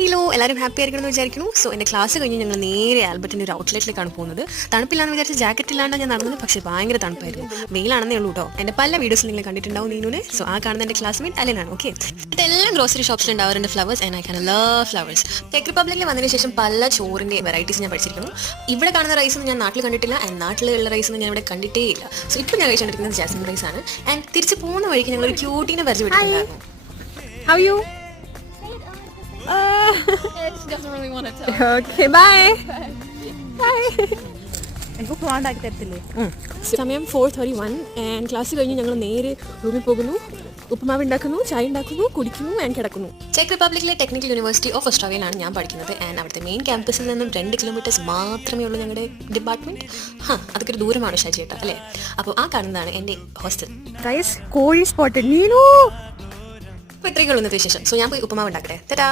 Hello, എല്ലാവരും happy ആയിരിക്കണം എന്ന് വിചാരിക്കുന്നു. സോ എൻ്റെ ക്ലാസ് കഴിഞ്ഞ് ഞങ്ങൾ നേരെ ആൽബർട്ടിൻ്റെ ഒരു ഔട്ട്ലെറ്റിലേക്കാണ് പോകുന്നത്. തണുപ്പില്ലാന്ന് വിചാരിച്ച് ജാക്കറ്റ് ഇല്ലാണ്ട് ഞാൻ നടന്നത്, പക്ഷേ ഭയങ്കര തണുപ്പായിരുന്നു. വെയിലാണെന്നേ ഉള്ളൂ കേട്ടോ. എൻ്റെ പല വീഡിയോസ് നിങ്ങൾ കണ്ടിട്ടുണ്ടാവും നീനുനെ. സോ ആ കാണുന്ന എൻ്റെ ക്ലാസ്മേറ്റ് അലനാണ്. ഓക്കെ, ഇതെല്ലാം ഗ്രോസറി ഷോപ്സിൽ ഉണ്ടാവാറുണ്ട് flowers and I can love flowers. Tech റിപ്പബ്ലിക്കിൽ വന്നതിന് ശേഷം പല ചോറിൻ്റെ വെറൈറ്റീസ് ഞാൻ പഠിച്ചിരിക്കുന്നു. ഇവിടെ കാണുന്ന റൈസ് ഒന്നും ഞാൻ നാട്ടിൽ കണ്ടിട്ടില്ല, ആൻഡ് നാട്ടിലുള്ള റൈസ് ഒന്നും ഞാൻ ഇവിടെ കണ്ടിട്ടേ ഇല്ല. സോ ഇപ്പോൾ ഞാൻ കഴിച്ചുകൊണ്ടിരിക്കുന്നത് ജാസ്മിൻ റൈസ് ആണ്. ആൻഡ് തിരിച്ച് പോകുന്ന വഴിക്ക് ഞങ്ങൾ ഒരു ക്യൂട്ടീനെ പരിചയപ്പെട്ടിട്ടുണ്ടായിരുന്നു. How are you? She doesn't really want to tell. Okay, bye. Bye. എനിക്ക് പോകാണ്ടാക്കി തരത്തില്ലേ? സമയം 4:31 ആൻഡ് ക്ലാസ് കഴിഞ്ഞ് ഞങ്ങൾ നേരെ റൂമിൽ പോകുന്നു. ഉപ്പുമാവ് ഉണ്ടാക്കുന്നു, ചായ ഉണ്ടാക്കുന്നു, കുടിക്കുന്നു ആൻഡ് കിടക്കുന്നു. ചെക്ക് റിപ്പബ്ലിക്കിലെ ടെക്നിക്കൽ യൂണിവേഴ്സിറ്റി ഓഫ് ഓസ്ട്രേലിയയിലാണ് ഞാൻ പഠിക്കുന്നത്. ആൻഡ് അവിടുത്തെ മെയിൻ ക്യാമ്പസിൽ നിന്നും 2 കിലോമീറ്റേഴ്സ് മാത്രമേ ഉള്ളൂ ഞങ്ങളുടെ ഡിപ്പാർട്ട്മെൻറ്റ്. അതൊക്കെ ഒരു ദൂരമാണ് ഷാജിയേട്ടാ അല്ലേ? അപ്പോൾ ആ കാണുന്നതാണ് എൻ്റെ ഹോസ്റ്റൽ. Guys, കോഴി സ്പോട്ടഡ്. നീനു അപ്പോൾ ഇത്രയൊക്കെ ഉള്ളൂ ഇന്നത്തെ വിശേഷം. സോ ഞാൻ പോയി ഉപ്പുമാവ് ഉണ്ടാക്കട്ടെ. ടാറ്റാ.